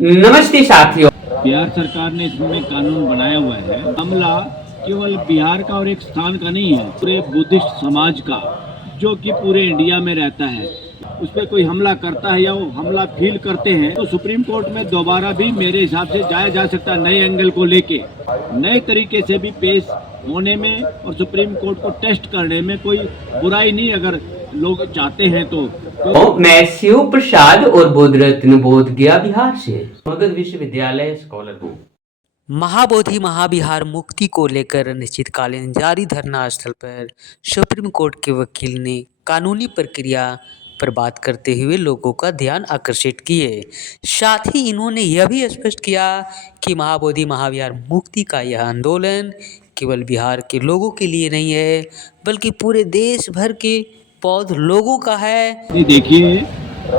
नमस्ते साथियों। बिहार सरकार ने इसमें कानून बनाया हुआ है। मामला केवल बिहार का और एक स्थान का नहीं है, पूरे बुद्धिस्ट समाज का, जो कि पूरे इंडिया में रहता है। उस पर कोई हमला करता है या वो हमला फील करते हैं तो सुप्रीम कोर्ट में दोबारा भी मेरे हिसाब से जाया जा सकता है, नए एंगल को लेके, नए तरीके से भी पेश होने में और सुप्रीम कोर्ट को टेस्ट करने में कोई बुराई नहीं, अगर लोग चाहते हैं तो। मैं शिव प्रसाद और बोध रत्न बोध गया बिहार से मगध विश्वविद्यालय स्कॉलर हूँ। महाबोधि महाविहार मुक्ति को लेकर अनिश्चितकालीन जारी धरना स्थल पर सुप्रीम कोर्ट के वकील ने कानूनी प्रक्रिया पर बात करते हुए लोगों का ध्यान आकर्षित किए। साथ ही इन्होंने यह भी स्पष्ट किया कि महाबोधि महाविहार मुक्ति का यह आंदोलन केवल बिहार के लोगों के लिए नहीं है, बल्कि पूरे देश भर के बौद्ध लोगों का है। देखिए,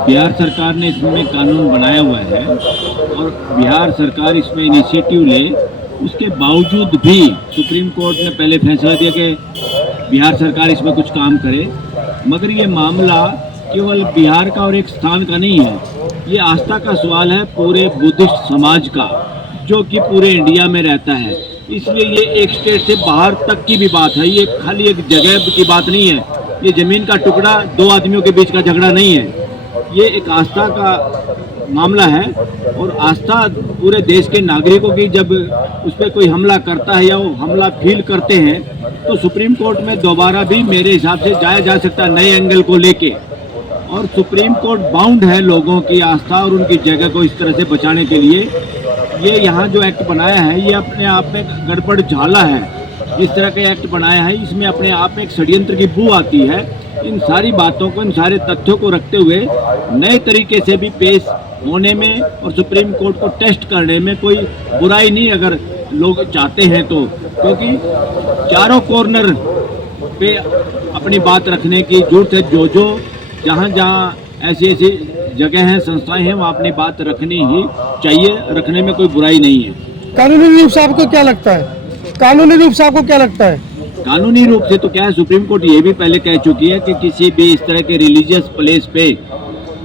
बिहार सरकार ने इसमें कानून बनाया हुआ है और बिहार सरकार इसमें इनिशिएटिव ले, उसके बावजूद भी सुप्रीम कोर्ट ने पहले फैसला दिया कि बिहार सरकार इसमें कुछ काम करे, मगर ये मामला केवल बिहार का और एक स्थान का नहीं है, ये आस्था का सवाल है पूरे बुद्धिस्ट समाज का, जो कि पूरे इंडिया में रहता है। इसलिए ये एक स्टेट से बाहर तक की भी बात है, ये खाली एक जगह की बात नहीं है, ये ज़मीन का टुकड़ा, दो आदमियों के बीच का झगड़ा नहीं है, ये एक आस्था का मामला है। और आस्था पूरे देश के नागरिकों की जब उस पर कोई हमला करता है या वो हमला फील करते हैं तो सुप्रीम कोर्ट में दोबारा भी मेरे हिसाब से जाया जा सकता है, नए एंगल को लेके। और सुप्रीम कोर्ट बाउंड है लोगों की आस्था और उनकी जगह को इस तरह से बचाने के लिए। ये यहाँ जो एक्ट बनाया है ये अपने आप में गड़बड़ झाला है। इस तरह का एक्ट बनाया है, इसमें अपने आप में एक षड्यंत्र की बू आती है। इन सारी बातों को, इन सारे तथ्यों को रखते हुए नए तरीके से भी पेश होने में और सुप्रीम कोर्ट को टेस्ट करने में कोई बुराई नहीं, अगर लोग चाहते हैं तो। क्योंकि चारों कॉर्नर पे अपनी बात रखने की जरूरत है। जो जहाँ जहाँ ऐसी ऐसी जगह हैं, संस्थाएं हैं, वहाँ अपनी बात रखनी ही चाहिए, रखने में कोई बुराई नहीं है। कानूनी रूप से आपको क्या लगता है? कानूनी रूप से आपको क्या लगता है? कानूनी रूप से तो क्या है, सुप्रीम कोर्ट ये भी पहले कह चुकी है कि किसी भी इस तरह के रिलीजियस प्लेस पे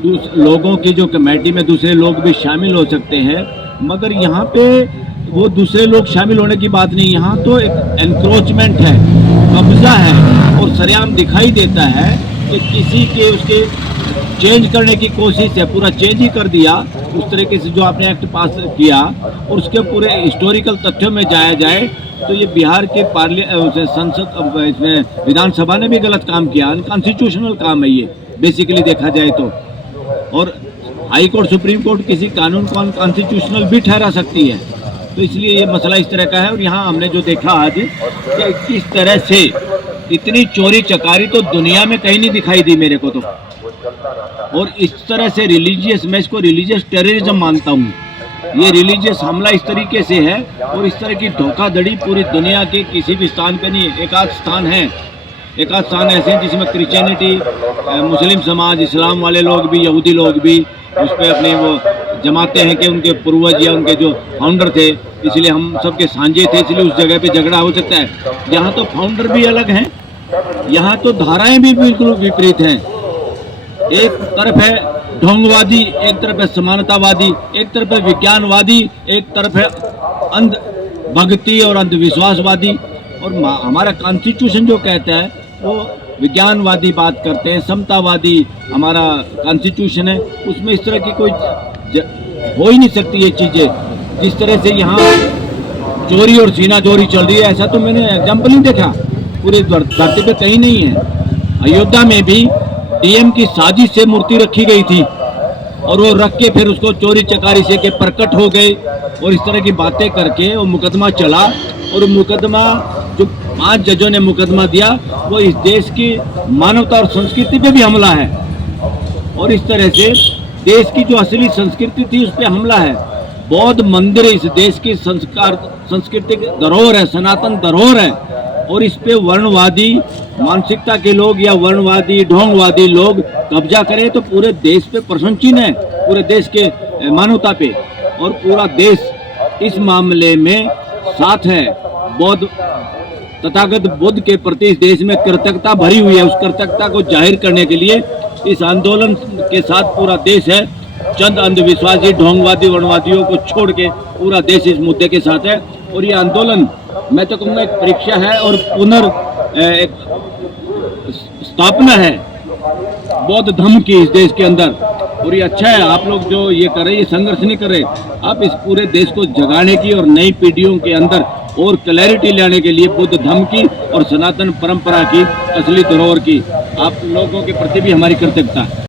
लोगों की जो कमेटी में दूसरे लोग भी शामिल हो सकते हैं, मगर यहाँ पे वो दूसरे लोग शामिल होने की बात नहीं, यहाँ तो एक एनक्रोचमेंट है, कब्जा है, और सरेआम दिखाई देता है कि किसी के उसके चेंज करने की कोशिश है, पूरा चेंज ही कर दिया उस तरीके से जो आपने एक्ट पास किया, और उसके पूरे हिस्टोरिकल तथ्यों में जाया जाए तो ये बिहार के संसद, इसमें विधानसभा ने भी गलत काम किया, अनकॉन्स्टिट्यूशनल काम है ये बेसिकली देखा जाए तो। और हाई कोर्ट, सुप्रीम कोर्ट किसी कानून को अनकॉन्स्टिट्यूशनल भी ठहरा सकती है, तो इसलिए ये मसला इस तरह का है। और यहाँ हमने जो देखा आज कि किस तरह से इतनी चोरी चकारी तो दुनिया में कहीं नहीं दिखाई दी मेरे को तो। और इस तरह से रिलीजियस, मैं इसको रिलीजियस टेररिज्म मानता हूँ, ये रिलीजियस हमला इस तरीके से है और इस तरह की धोखाधड़ी पूरी दुनिया के किसी भी स्थान पे नहीं है। एक आध स्थान है, एक आध स्थान ऐसे हैं जिसमें क्रिश्चियनिटी, मुस्लिम समाज, इस्लाम वाले लोग भी, यहूदी लोग भी उस पर अपने वो जमाते हैं कि उनके पूर्वज या उनके जो फाउंडर थे, इसलिए हम सबके सांझे थे, इसलिए उस जगह पे झगड़ा हो सकता है। यहाँ तो फाउंडर भी अलग हैं, यहाँ तो धाराएं भी बिल्कुल विपरीत हैं। एक तरफ है ढोंगवादी, एक तरफ है समानतावादी, एक तरफ है विज्ञानवादी, एक तरफ है अंध भक्ति और अंधविश्वासवादी। और हमारा कॉन्स्टिट्यूशन जो कहता है वो विज्ञानवादी बात करते हैं, समतावादी हमारा कॉन्स्टिट्यूशन है, उसमें इस तरह की कोई हो ही नहीं सकती ये चीज़ें। जिस तरह से यहाँ चोरी और सीना चोरी चल रही है, ऐसा तो मैंने एग्जाम्पल नहीं देखा, पूरी धरती पे कहीं नहीं है। अयोध्या में भी डीएम की साजिश से मूर्ति रखी गई थी और वो रख के फिर उसको चोरी चकारी से के प्रकट हो गए और इस तरह की बातें करके वो मुकदमा चला। और मुकदमा जो 5 जजों ने मुकदमा दिया वो इस देश की मानवता और संस्कृति पे भी हमला है, और इस तरह से देश की जो असली संस्कृति थी उस पर हमला है। बौद्ध मंदिर इस देश की सांस्कृतिक धरोहर है, सनातन धरोहर है, और इस पे वर्णवादी मानसिकता के लोग या वर्णवादी ढोंगवादी लोग कब्जा करें तो पूरे देश पे प्रश्न चिन्ह है, पूरे देश के मानवता पे। और पूरा देश इस मामले में साथ है। बौद्ध तथागत बुद्ध के प्रति इस देश में कृतज्ञता भरी हुई है। उस कृतज्ञता को जाहिर करने के लिए इस आंदोलन के साथ पूरा देश है चंद अंधविश्वासी ढोंगवादी वर्णवादियों को छोड़ के पूरा देश इस मुद्दे के साथ है। और ये आंदोलन मैं तो कहूँगा एक परीक्षा है और एक स्थापना है बौद्ध धर्म की इस देश के अंदर। और ये अच्छा है, आप लोग जो ये कर रहे हैं, ये संघर्ष नहीं कर रहे, आप इस पूरे देश को जगाने की और नई पीढ़ियों के अंदर और क्लैरिटी लाने के लिए बुद्ध धर्म की और सनातन परंपरा की असली धरोहर की आप लोगों के प्रति भी हमारी कृतज्ञता है।